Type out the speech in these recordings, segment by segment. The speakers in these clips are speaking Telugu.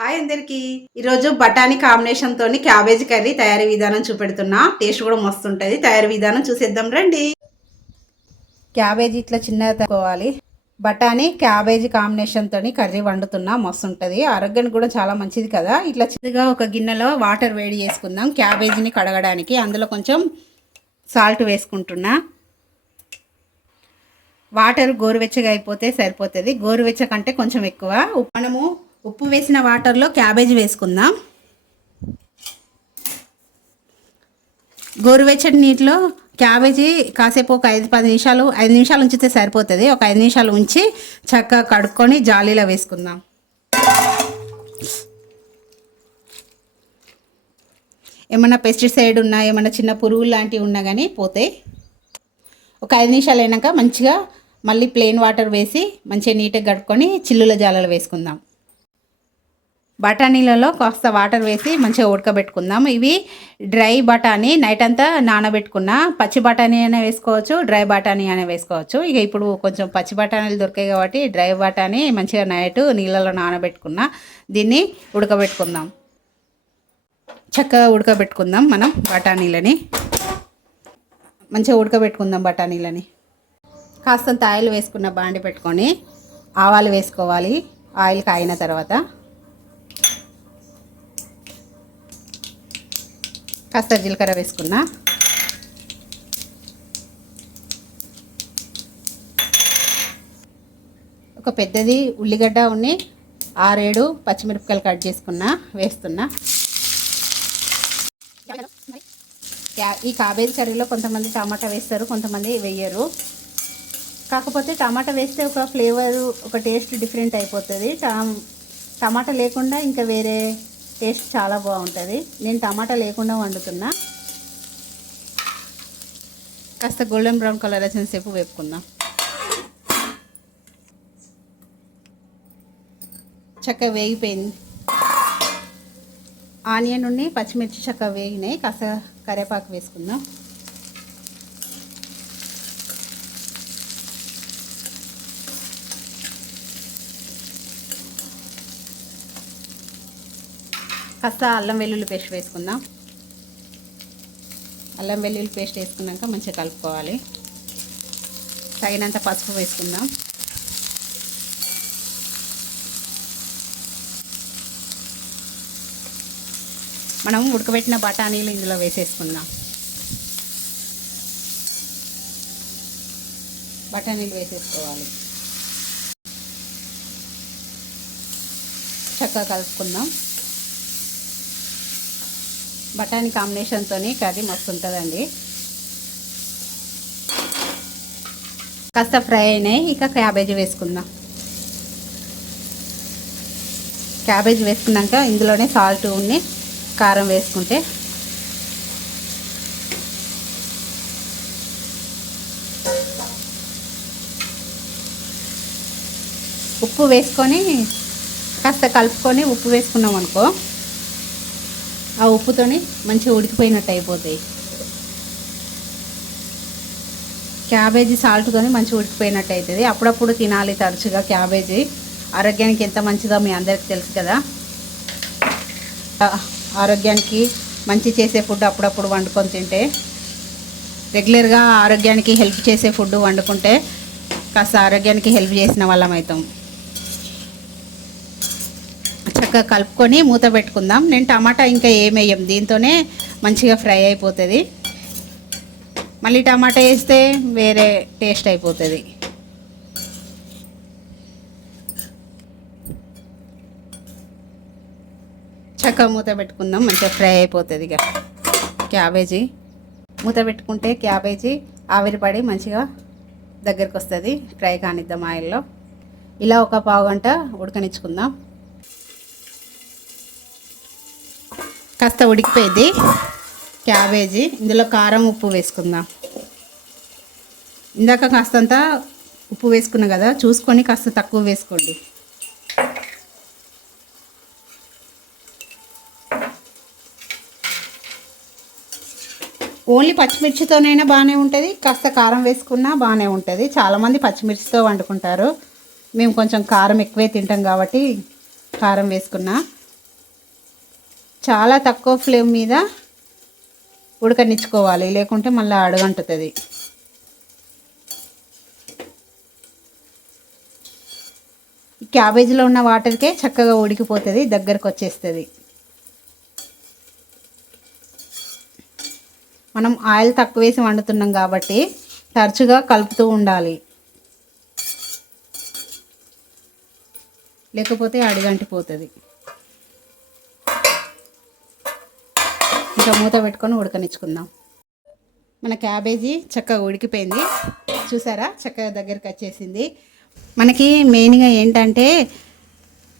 హాయ్ అందరికి ఈరోజు బఠానీ కాంబినేషన్ తోని క్యాబేజీ కర్రీ తయారీ విధానం చూపెడుతున్నా. టేస్ట్ కూడా మస్తు ఉంటుంది. తయారీ విధానం చూసేద్దాం రండి. క్యాబేజీ ఇట్లా చిన్నగా తక్కువాలి. బఠానీ క్యాబేజీ కాంబినేషన్ తోని కర్రీ వండుతున్నా, మస్తు ఉంటుంది. ఆరోగ్యానికి కూడా చాలా మంచిది కదా. ఇట్లా చిన్నగా ఒక గిన్నెలో వాటర్ వేడి చేసుకుందాం క్యాబేజీని కడగడానికి. అందులో కొంచెం సాల్ట్ వేసుకుంటున్నా. వాటర్ గోరువెచ్చగా అయిపోతే సరిపోతుంది. గోరువెచ్చ కంటే కొంచెం ఎక్కువ. మనము ఉప్పు వేసిన వాటర్లో క్యాబేజీ వేసుకుందాం. గోరువెచ్చటి నీటిలో క్యాబేజీ కాసేపు ఒక 5 నిమిషాలు ఉంచితే సరిపోతుంది. ఒక 5 నిమిషాలు ఉంచి చక్కగా కడుక్కొని జాలీలో వేసుకుందాం. ఏమన్నా పెస్టిసైడ్ ఉన్నా, ఏమన్నా చిన్న పురుగులు లాంటివి ఉన్నా కానీ పోతాయి. ఒక 5 నిమిషాలు అయినాక మంచిగా మళ్ళీ ప్లెయిన్ వాటర్ వేసి మంచిగా నీట్గా కడుక్కొని చిల్లుల జాలలో వేసుకుందాం. బఠానీలలో కాస్త వాటర్ వేసి మంచిగా ఉడకబెట్టుకుందాం. ఇవి డ్రై బఠానీ, నైట్ అంతా నానబెట్టుకున్న. పచ్చి బఠానీ అయినా వేసుకోవచ్చు, డ్రై బఠానీ అయినా వేసుకోవచ్చు. ఇక ఇప్పుడు కొంచెం పచ్చి బఠానీలు దొరికాయి కాబట్టి డ్రై బఠానీ మంచిగా నైట్ నీళ్ళలో నానబెట్టుకున్న. దీన్ని ఉడకబెట్టుకుందాం. చక్కగా ఉడకబెట్టుకుందాం. మనం బఠానీలని మంచిగా ఉడకబెట్టుకుందాం. బఠానీలని కాస్తంత ఆయిల్ వేసుకున్న బాండి పెట్టుకొని ఆవాలు వేసుకోవాలి. ఆయిల్ కాగిన తర్వాత కాస్త జీలకర్ర వేసుకున్నా. ఒక పెద్దది ఉల్లిగడ్డ 6-7 పచ్చిమిరపకాయలు కట్ చేసుకున్నా, వేస్తున్నా. ఈ కాబేజీ కర్రీలో కొంతమంది టమాటా వేస్తారు, కొంతమంది వేయరు. కాకపోతే టమాటా వేస్తే ఒక ఫ్లేవర్, ఒక టేస్ట్ డిఫరెంట్ అయిపోతుంది. టమాటా లేకుండా ఇంకా వేరే టేస్ట్ చాలా బాగుంటుంది. నేను టమాటా లేకుండా వండుతున్నా. కాస్త గోల్డెన్ బ్రౌన్ కలర్ వచ్చేసేపు వేపుకుందాం. చక్కగా వేగిపోయింది. ఆనియన్ పచ్చిమిర్చి చక్కగా వేగినాయి. కాస్త కరివేపాకు వేసుకుందాం. కాస్త అల్లం వెల్లుల్లి పేస్ట్ వేసుకుందాం. అల్లం వెల్లుల్లి పేస్ట్ వేసుకున్నాక మంచిగా కలుపుకోవాలి. తగినంత పసుపు వేసుకుందాం. మనం ఉడకబెట్టిన బఠానీలు ఇందులో వేసేసుకుందాం. బఠానీలు వేసేసుకోవాలి. చక్కగా కలుపుకుందాం. బఠానీ కాంబినేషన్తో కర్రీ మస్తు ఉంటుందండి. కాస్త ఫ్రై అయినాయి. ఇక క్యాబేజీ వేసుకుందాం. క్యాబేజీ వేసుకున్నాక ఇందులోనే సాల్ట్ కారం వేసుకుంటే ఉప్పు వేసుకొని కాస్త కలుపుకొని ఉప్పు వేసుకున్నాం అనుకో, ఆ ఉప్పుతోని మంచిగా ఉడికిపోయినట్టు అయిపోతాయి. క్యాబేజీ సాల్ట్తోని మంచిగా ఉడికిపోయినట్టు అవుతుంది. అప్పుడప్పుడు తినాలి తరచుగా క్యాబేజీ. ఆరోగ్యానికి ఎంత మంచిదో మీ అందరికీ తెలుసు కదా. ఆరోగ్యానికి మంచి చేసే ఫుడ్ అప్పుడప్పుడు వండుకొని తింటే, రెగ్యులర్గా ఆరోగ్యానికి హెల్ప్ చేసే ఫుడ్ వండుకుంటే కాస్త ఆరోగ్యానికి హెల్ప్ చేసిన వాళ్ళం అవుతాం. చక్కగా కలుపుకొని మూత పెట్టుకుందాం. నేను టమాటా ఇంకా ఏమేయం, దీంతోనే మంచిగా ఫ్రై అయిపోతుంది. మళ్ళీ టమాటా వేస్తే వేరే టేస్ట్ అయిపోతుంది. చక్కగా మూత పెట్టుకుందాం. మంచిగా ఫ్రై అయిపోతుంది. ఇక క్యాబేజీ మూత పెట్టుకుంటే క్యాబేజీ ఆవిరిపడి మంచిగా దగ్గరికి వస్తుంది. ఫ్రై కానిద్దాం ఆయిల్లో. ఇలా ఒక పావు గంట ఉడకనిచ్చుకుందాం. కాస్త ఉడికిపోయింది క్యాబేజీ. ఇందులో కారం ఉప్పు వేసుకుందాం. ఇందాక కాస్తంత ఉప్పు వేసుకున్నాం కదా, చూసుకొని కాస్త తక్కువ వేసుకోండి. ఓన్లీ పచ్చిమిర్చితోనైనా బాగానే ఉంటుంది, కాస్త కారం వేసుకున్నా బాగానే ఉంటుంది. చాలామంది పచ్చిమిర్చితో వండుకుంటారు. మేము కొంచెం కారం ఎక్కువే తింటాం కాబట్టి కారం వేసుకున్నా. చాలా తక్కువ ఫ్లేమ్ మీద ఉడకనిచ్చుకోవాలి, లేకుంటే మళ్ళీ అడుగంటుతుంది. క్యాబేజీలో ఉన్న వాటర్కే చక్కగా ఉడికిపోతుంది, దగ్గరకు వచ్చేస్తుంది. మనం ఆయిల్ తక్కువ వేసి వండుతున్నాం కాబట్టి తరచుగా కలుపుతూ ఉండాలి, లేకపోతే అడుగంటిపోతుంది. ఇంకా మూత పెట్టుకొని ఉడకనిచ్చుకుందాం. మన క్యాబేజీ చక్కగా ఉడికిపోయింది, చూసారా, చక్కగా దగ్గరికి వచ్చేసింది. మనకి మెయిన్గా ఏంటంటే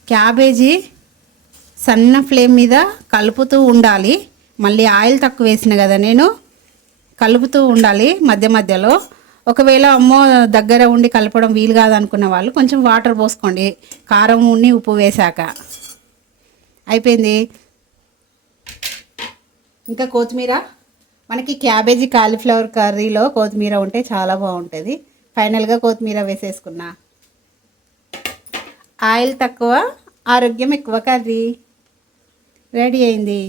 క్యాబేజీ సన్న ఫ్లేమ్ మీద కలుపుతూ ఉండాలి. మళ్ళీ ఆయిల్ తక్కువ వేసిన కదా నేను, కలుపుతూ ఉండాలి మధ్య మధ్యలో. ఒకవేళ అమ్మో దగ్గర ఉండి కలపడం వీలు కాదనుకున్న వాళ్ళు కొంచెం వాటర్ పోసుకోండి, కారం ఉన్ని ఉప్పు వేశాక. అయిపోయింది. ఇంకా కొత్తిమీర, మనకి క్యాబేజీ కాలీఫ్లవర్ కర్రీలో కొత్తిమీర ఉంటే చాలా బాగుంటుంది. ఫైనల్గా కొత్తిమీర వేసేసుకున్నా. ఆయిల్ తక్కువ, ఆరోగ్యం ఎక్కువ కర్రీ రెడీ అయింది.